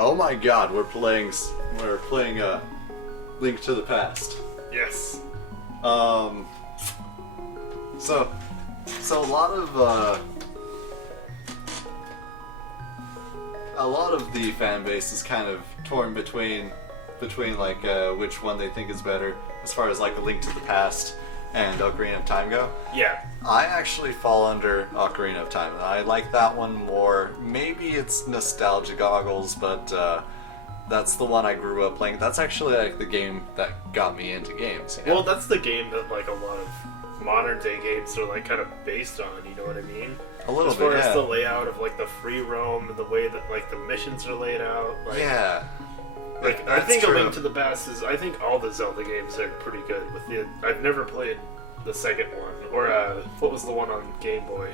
Oh my God, we're playing Link to the Past. Yes. So a lot of the fan base is kind of torn between like which one they think is better as far as like A Link to the Past and Ocarina of Time go. Yeah. I actually fall under Ocarina of Time. I like that one more. Maybe it's nostalgia goggles, but that's the one I grew up playing. That's actually like the game that got me into games. Well, that's the game that like a lot of modern day games are like kind of based on. You know what I mean? A little as far bit, as yeah. the layout of like the free roam and the way that like the missions are laid out. Like, Yeah. Like I think A Link to the Past is. I think all the Zelda games are pretty good. I've never played the second one, or what was the one on Game Boy?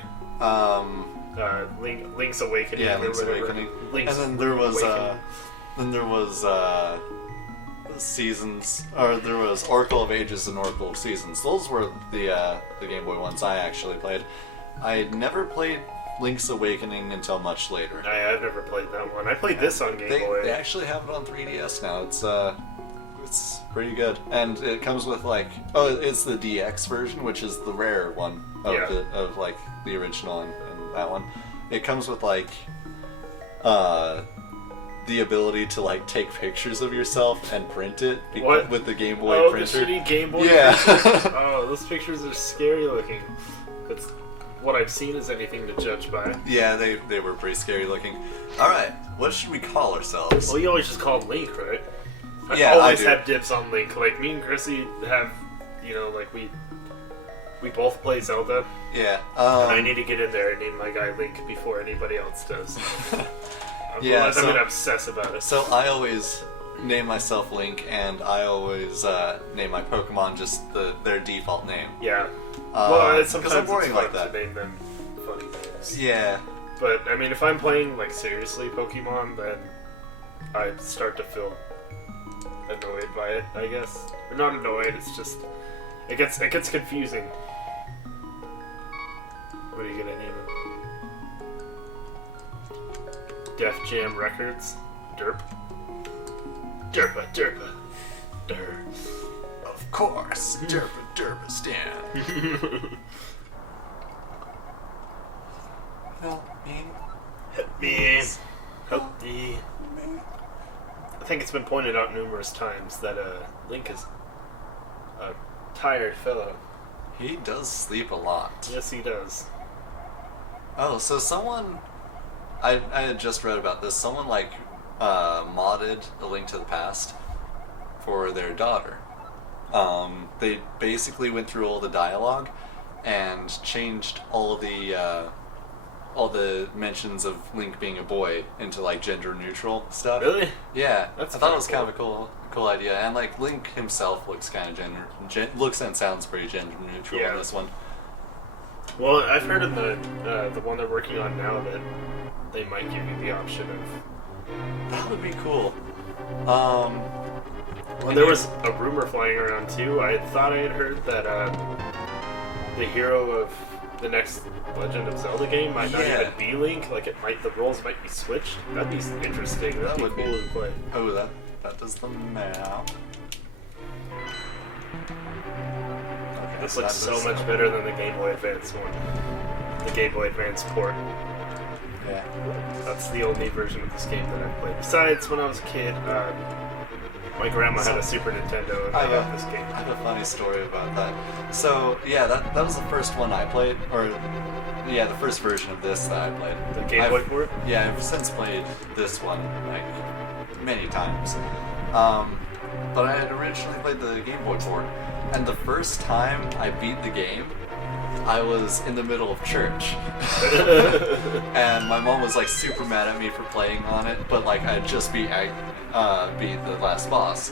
Link's Awakening. Yeah, Link's Awakening. And then there was Seasons, or there was Oracle of Ages and Oracle of Seasons. Those were the Game Boy ones I actually played. I never played Link's Awakening until much later. I've never played that one. I played this on Game Boy. They actually have it on 3DS now. It's pretty good, and it comes with like it's the DX version, which is the rare one of like the original and that one. It comes with like the ability to like take pictures of yourself and print it with the Game Boy printer. The shitty Game Boy. Yeah. Oh, those pictures are scary looking. That's what I've seen is anything to judge by. Yeah, they were pretty scary looking. All right, what should we call ourselves? Well, you always just call Link, right? I Yeah, always I do. have dibs on Link. Like me and Chrissy have, like we both play Zelda. Yeah. And I need to get in there and name my guy Link before anybody else does. I'm gonna obsess about it. So I always name myself Link, and I always name my Pokemon just their default name. Yeah. Well, sometimes I'm boring it's like fun that. to name them funny names. Yeah. But I mean, if I'm playing like seriously Pokemon, then I start to feel annoyed by it, I guess. Or not annoyed. It's just it gets confusing. What are you gonna name him? Def Jam Records? Derp? Derpa, derpa, der. Of course, Derpa Stan. Help me. Help me. Help me. I think it's been pointed out numerous times that Link is a tired fellow. He does sleep a lot. Yes, he does. Oh, so someone... I had just read about this. Someone, like, modded A Link to the Past for their daughter. They basically went through all the dialogue and changed all the mentions of Link being a boy into, like, gender-neutral stuff. Really? Yeah. That's I thought it was kinda kind of a cool idea. And, like, Link himself looks kind of looks and sounds pretty gender-neutral in this one. Well, I've heard in the one they're working on now that they might give you the option of... That would be cool. Well, there was a rumor flying around too. I thought I had heard that the hero of the next Legend of Zelda game might not even be Link. Like the roles might be switched. That'd be interesting. That'd be cool to play. Oh, that does the map. Okay, This looks so much better than the Game Boy Advance one. The Game Boy Advance port. Yeah. That's the only version of this game that I played. Besides, when I was a kid, my grandma had a Super Nintendo and I got this game. I have a funny story about that. So, yeah, that was the first one I played, the first version of this that I played. The Game Boy port? Yeah, I've since played this one, like, many times. But I had originally played the Game Boy port, and the first time I beat the game, I was in the middle of church. And my mom was like super mad at me for playing on it, but like I'd just beat the last boss.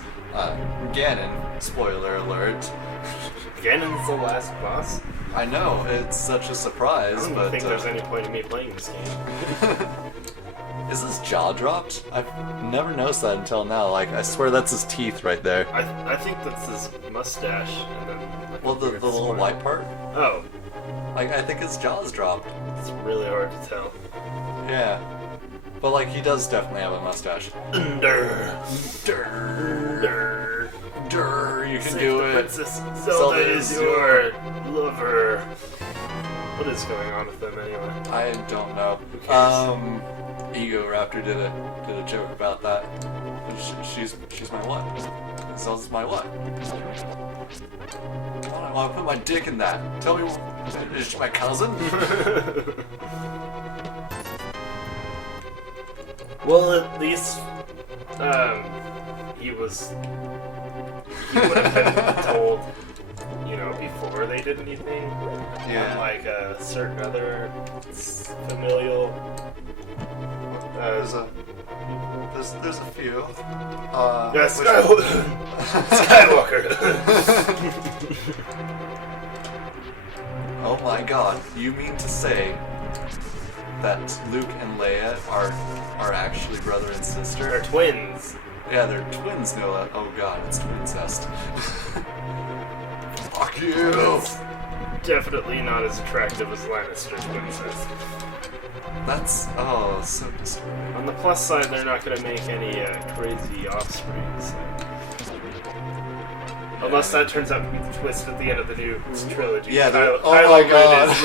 Ganon, spoiler alert. Ganon's the last boss? I know, it's such a surprise, I don't but think there's any point in me playing this game. Is his jaw dropped? I've never noticed that until now. Like, I swear that's his teeth right there. I think that's his mustache. And then, like, Well, the little white part? Oh. Like, I think his jaw's dropped. It's really hard to tell. Yeah. But like, he does definitely have a mustache. Durr. You can Save do the it. Princess Zelda is your lover. What is going on with them anyway? I don't know. Who cares? Ego Raptor did a joke about that. She's my what? Zelda's my what? I want to put my dick in that. Tell me, is she my cousin? Well, at least he would have been told, you know, before they did anything. Yeah. Unlike certain other familial. There's a few. Yeah, Skywalker. Oh my God! You mean to say that Luke and Leia are actually brother and sister? They're twins. Yeah, they're twins, Noah. Oh God, it's twincest. Fuck you! It's definitely not as attractive as Lannister's princess. That's so disturbing. On the plus side, they're not going to make any crazy offspring. So. Unless that turns out to be the twist at the end of the new trilogy. Yeah, Kylo my Ren God. is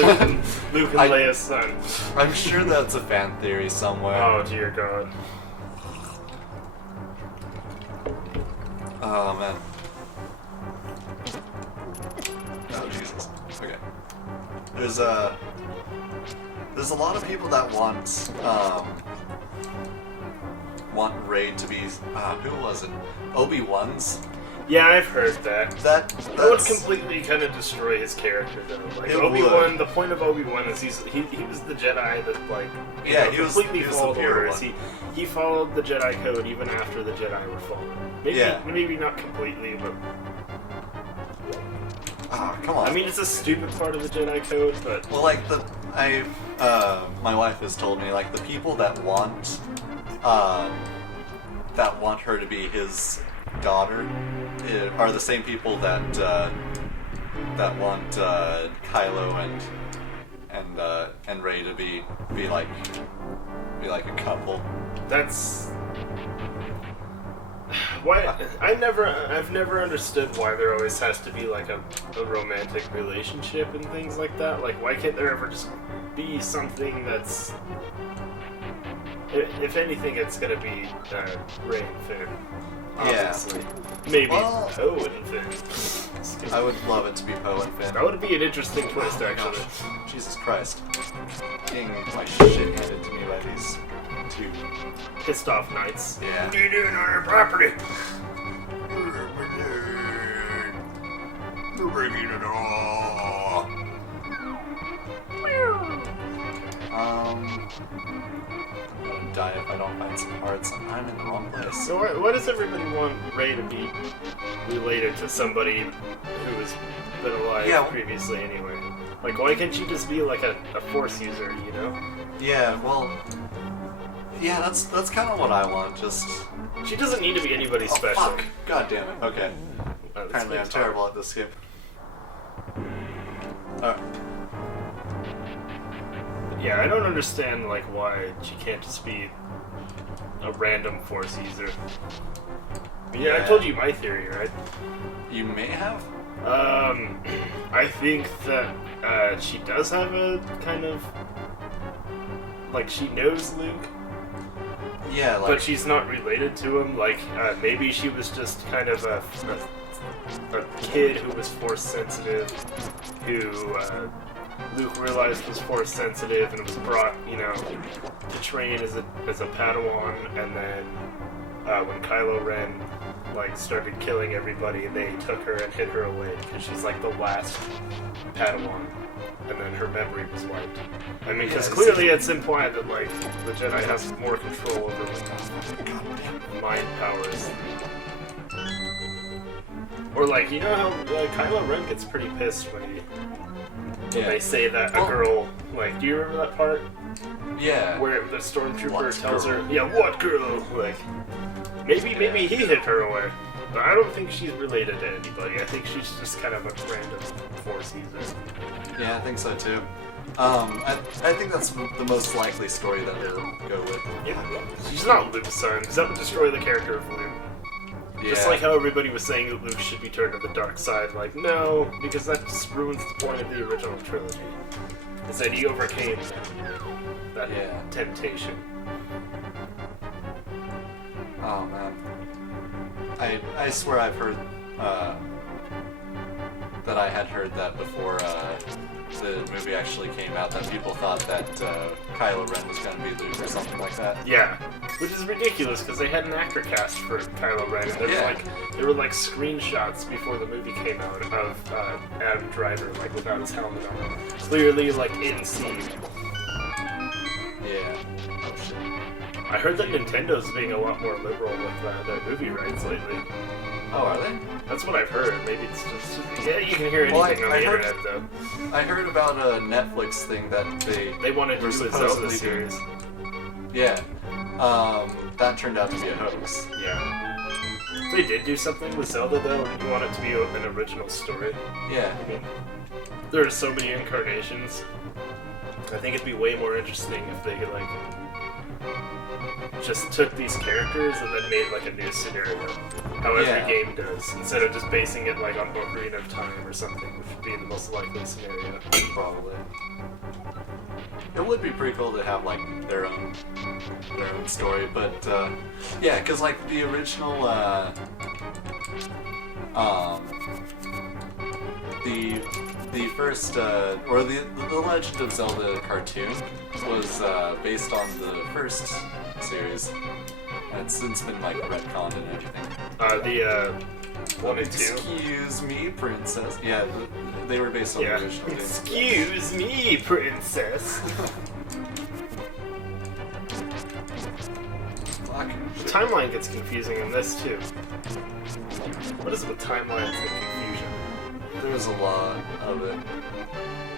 Luke and Leia's son. I'm sure that's a fan theory somewhere. Oh dear God. Oh man. Oh Jesus. Okay. There's a lot of people that want Rey to be who was it? Obi-Wan's. Yeah, I've heard that. That would That's completely kind of destroy his character, though. Like It Obi-Wan, would. the point of Obi-Wan is he was the Jedi that he was completely the followed pure orders. one. He followed the Jedi code even after the Jedi were fallen. Maybe not completely, but come on. I mean it's a stupid part of the Jedi code, but Well, like my wife has told me like the people that want her to be his daughter are the same people that want Kylo and Rey to be like a couple. that's why I've never understood why there always has to be like a romantic relationship and things like that. Like, why can't there ever just be something that's, if anything, it's gonna be Rey and Finn. Obviously. Maybe Well, Poe and Finn. I would love it to be Poe and Finn. That would be an interesting twist, Oh my actually. gosh. Jesus Christ. Getting my shit handed to me by these two. Pissed off knights. Yeah. What are you doing on our property? You're breaking it all. I'm gonna die if I don't find some hearts. I'm in the wrong place. So why does everybody want Rey to be related to somebody who has been alive previously anyway? Like, why can't she just be like a Force user, you know? Yeah, well... Yeah, that's kind of what I want, just... She doesn't need to be anybody Oh, special. fuck! God damn it. Okay. That's Apparently big I'm talk. terrible at this game. Alright. Yeah, I don't understand, like, why she can't just be a random Force user. Yeah, I told you my theory, right? You may have? I think that she does have a kind of, like, she knows Luke, Yeah, like... but she's not related to him. Like, maybe she was just kind of a kid who was Force sensitive, who Luke realized was Force sensitive and was brought, you know, to train as a Padawan, and then when Kylo Ren started killing everybody, they took her and hid her away because she's like the last Padawan, and then her memory was wiped. I mean, because clearly it's implied that like the Jedi has more control over mind powers. Or like, you know how Kylo Ren gets pretty pissed when they say that a girl, like, do you remember that part? Yeah. Where the stormtrooper What tells girl? her, yeah, what girl? Like, maybe he hit her away. But I don't think she's related to anybody. I think she's just kind of a random Force user. Yeah, I think so too. I think that's the most likely story that they'll go with. He's not Luke's son, because that would destroy the character of Luke. Yeah. Just like how everybody was saying that Luke should be turned to the dark side. Like, no, because that just ruins the point of the original trilogy. Is that he overcame that temptation. Oh man, I swear I've heard that I had heard that before the movie actually came out, that people thought that Kylo Ren was going to be Luke or something like that. Yeah, which is ridiculous because they had an actor cast for Kylo Ren, and there were like screenshots before the movie came out of Adam Driver like without his helmet on, clearly like in scene. Yeah. Oh shit. I heard that Nintendo's being a lot more liberal with their movie rights lately. Oh, are they? That's what I've heard. Maybe it's just you can hear anything on the internet though. I heard about a Netflix thing that they wanted to do a Zelda series. Yeah. That turned out to be a hoax. Yeah. If they did do something with Zelda though, you want it to be an original story. Yeah. I mean, there are so many incarnations. I think it'd be way more interesting if they could like just took these characters and then made like a new scenario, how every game does, instead of just basing it like on Ocarina of Time or something, which would be the most likely scenario. Probably. It would be pretty cool to have like their own story, but yeah, because like the original the first or the Legend of Zelda cartoon was based on the first series. And it's since been like retconned and everything. The 1 and 2. Excuse me, princess. Yeah, they were based on the original game. Excuse me, princess. The timeline gets confusing in this too. What is it with timelines and confusion? There's a lot of it.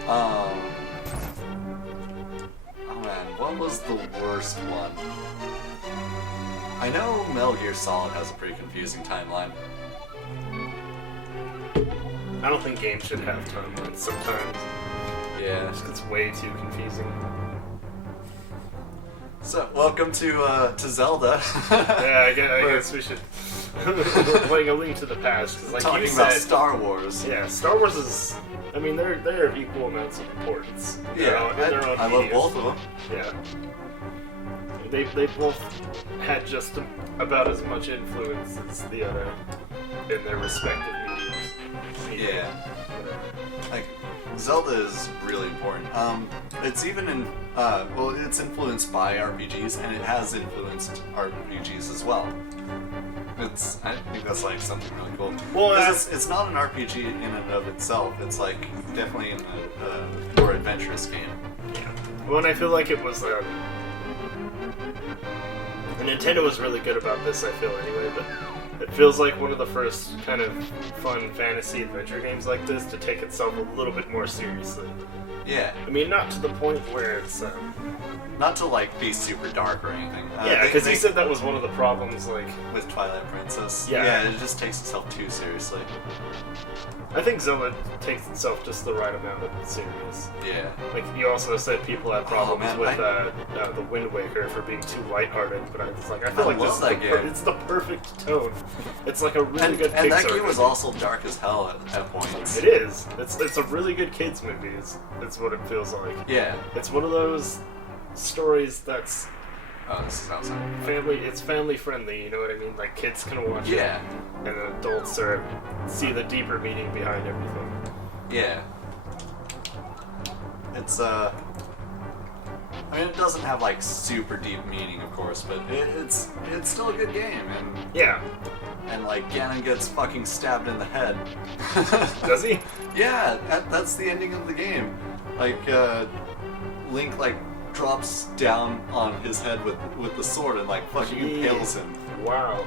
Oh man, what was the worst one? I know Metal Gear Solid has a pretty confusing timeline. I don't think games should have timelines sometimes. Yeah. It just gets way too confusing. So, welcome to Zelda. Yeah, I guess we should. We're playing A Link to the Past. Cause like talking you said, about Star Wars. Yeah, Star Wars is. I mean, they're of equal amounts of importance. Yeah, I love both of them. Yeah. They both had just about as much influence as the other in their respective mediums. Yeah. Like, Zelda is really important. It's even in, well, it's influenced by RPGs, and it has influenced RPGs as well. I think that's like something really cool. Well, it's not an RPG in and of itself. It's like definitely a more adventurous game. Yeah. Well, and I feel like it was. Nintendo was really good about this. I feel anyway, but it feels like one of the first kind of fun fantasy adventure games like this to take itself a little bit more seriously. Yeah. I mean, not to the point where it's. Not to like be super dark or anything. Yeah, because he said that was one of the problems, like with Twilight Princess. Yeah, it just takes itself too seriously. I think Zelda takes itself just the right amount of serious. Yeah. Like you also said, people had problems with the Wind Waker for being too lighthearted, but I was like, I feel like this is it's the perfect tone. It's like a really good. And that game was also dark as hell at points. It is. It's a really good kids movie. It's what it feels like. Yeah. It's one of those stories that's this sounds like family. It's family friendly. You know what I mean? Like kids can watch it, and adults see the deeper meaning behind everything. Yeah. It's I mean, it doesn't have like super deep meaning, of course, but it's still a good game, and yeah. And like Ganon gets fucking stabbed in the head. Does he? Yeah, that's the ending of the game. Like Link like drops down on his head with the sword and like fucking impales him. Wow.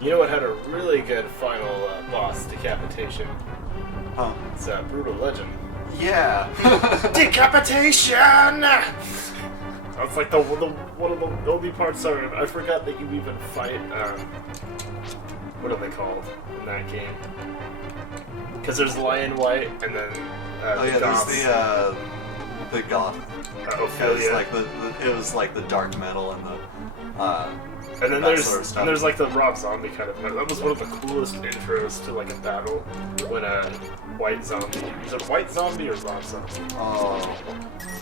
You know what had a really good final boss decapitation? Huh? It's Brutal Legend. Yeah. Decapitation! That's like the one of the only parts. Sorry, I forgot that you even fight. What are they called in that game? Because there's Lion White and then there's the goth. Because Ophelia. like it was like the dark metal and the And then that there's sort of stuff. and there's like the Rob Zombie kind of. That was one of the coolest intros to like a battle when a white zombie. Is it white zombie or Rob Zombie? Oh,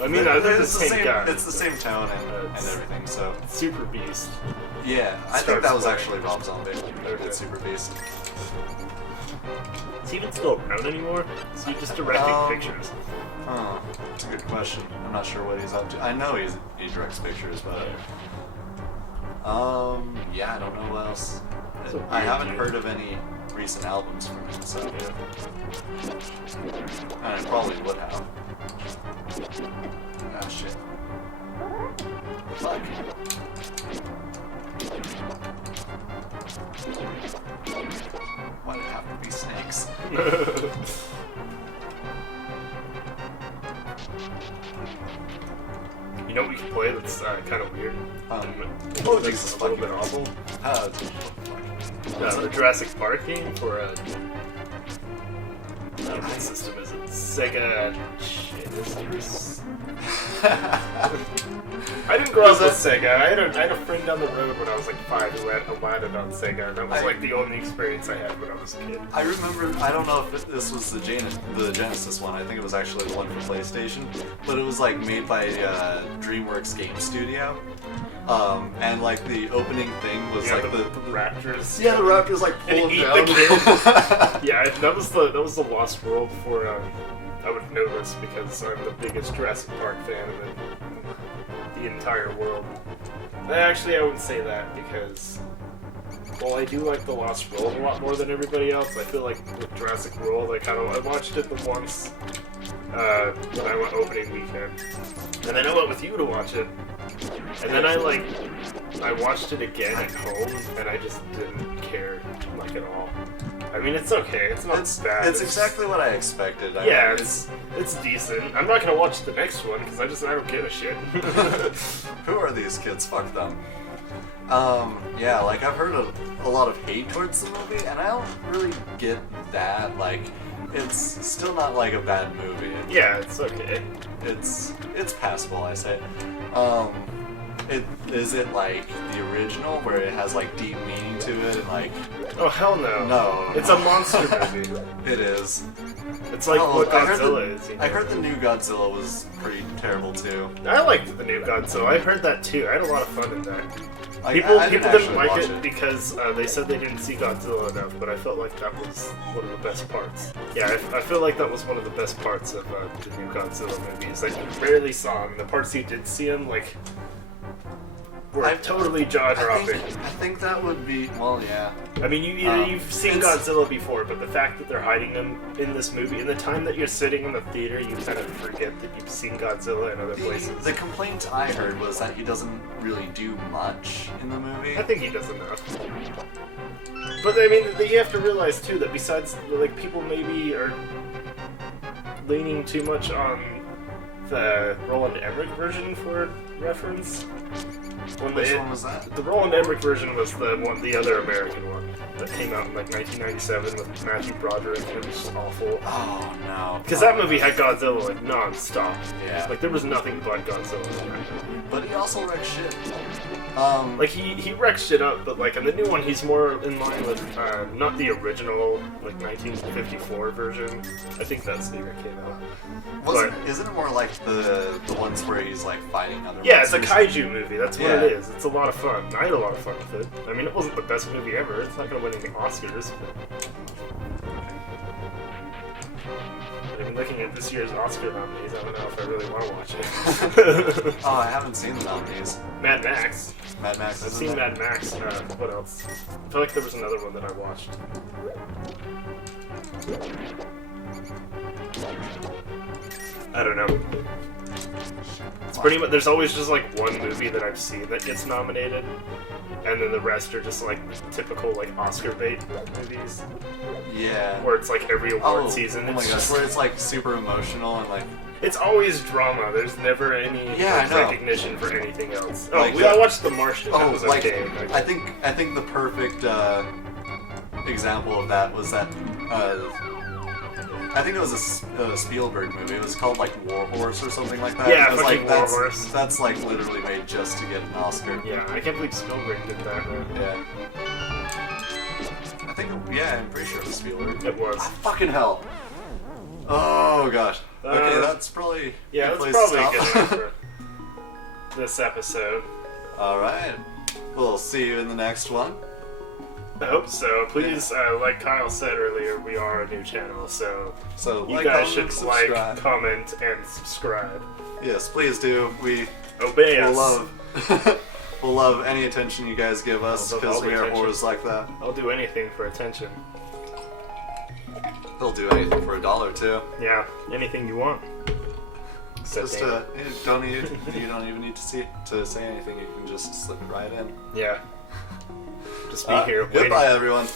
I mean, they're the same guy. It's the same tone and everything. So Super Beast. yeah, I think Starts that was playing. actually Rob Zombie. Okay. It's Super Beast. Is he even still around anymore? Is he just directing pictures? Huh. That's a good question. I'm not sure what he's up to. I know he directs pictures, but yeah, I don't know what else. So I weird, haven't dude. heard of any recent albums from him, so Yeah. and I probably would have. Ah, shit. Fuck. Why did it have to be snakes? You know what we can play that's kind of weird? Oh, That's Jesus a little fucking bit awful. The Jurassic Park game for what system is it? Sega. Shit, is I didn't grow up with Sega. I had a friend down the road when I was like 5 who had Aladdin on Sega, and that was like the only experience I had when I was a kid. I remember, I don't know if this was the Genesis one, I think it was actually the one for PlayStation, but it was like made by DreamWorks Game Studio. And like the opening thing was like the Raptors. Yeah, the Raptors like pull And him eat down. the kid. Yeah, that was the Lost World for I would know this because I'm the biggest Jurassic Park fan in the entire world. Actually, I wouldn't say that because while I do like the Lost World a lot more than everybody else, I feel like with Jurassic World, I watched it the once when I went opening weekend, and then I went with you to watch it, and then I watched it again at home, and I just didn't care like at all. I mean, it's okay. It's not bad. It's exactly what I expected. Yeah, it's decent. I'm not gonna watch the next one because I don't give a shit. Who are these kids? Fuck them. Yeah, like I've heard a lot of hate towards the movie, and I don't really get that. Like, it's still not like a bad movie. Yeah, it's okay. It's passable, I say. Is it like the original where it has like deep meaning to it and like? Oh hell no! No, It's a monster movie. It is. It's like what I heard Godzilla is. You know? I heard the new Godzilla was pretty terrible too. I liked the new Godzilla. I heard that too. I had a lot of fun in that. I People didn't didn't actually like watch it because they said they didn't see Godzilla enough, but I felt like that was one of the best parts. Yeah, I feel like that was one of the best parts of the new Godzilla movies. Like, you barely saw him. The parts you did see him, like, were totally jaw-dropping. I think that would be, well, yeah. I mean, you've seen it's- Godzilla before, but the fact that they're hiding them in this movie, in the time that you're sitting in the theater, you kind of forget that you've seen Godzilla in other places. The complaint I heard was that he doesn't really do much in the movie. I think he does enough. But I mean, you have to realize too that besides, like, people maybe are leaning too much on the Roland Emmerich version for reference. Which one was that? The Roland Emmerich version was the other American one that came out in like 1997 with Matthew Broderick. It was awful. Oh no. Because that movie had Godzilla like non-stop. Yeah. Like there was nothing but Godzilla in that movie. But he also wrecked shit. Like he wrecks shit up, but like in the new one, he's more in line with not the original like 1954 version. I think that's the year it came out. Isn't it more like the ones where he's like fighting other Yeah, it's a monsters? kaiju movie. That's what it is. It's a lot of fun. I had a lot of fun with it. I mean, it wasn't the best movie ever. It's not gonna win any Oscars. But I mean, looking at this year's Oscar nominees, I don't know if I really want to watch it. Oh, I haven't seen the nominees. Mad Max. Mad Max. I've seen Mad Max. What else? I feel like there was another one that I watched. I don't know. It's pretty much. There's always just like one movie that I've seen that gets nominated, and then the rest are just like typical like Oscar bait movies, Yeah. where it's like every award season. Oh my It's gosh, just where it's like super emotional and like. it's always drama. There's never any Yeah, I know. recognition for anything else. Oh, Like, I watched The Martian. That Oh, was like okay. I think the perfect example of that was that I think it was a Spielberg movie. It was called like War Horse or something like that. Yeah, I was fucking like, War Horse. That's like literally made just to get an Oscar. Yeah, I can't believe Spielberg did that, man. Yeah. I think, yeah, I'm pretty sure it was Spielberg. It was. Ah, fucking hell. Oh gosh. Okay, that's probably yeah, a good that's place probably to good stop. enough for this episode. Alright. We'll see you in the next one. I hope so. Please, like Kyle said earlier, we are a new channel, so So, you like, guys comment, should like, subscribe. comment, and subscribe. Yes, please do. We Obey will us. love we'll love any attention you guys give us We'll love because all the we are attention. whores like that. I'll do anything for attention. They'll do anything for $1 too. Yeah, anything you want. Except Just anal. you don't even need to say anything. You can just slip it right in. Yeah. Just be here waiting. Goodbye, everyone.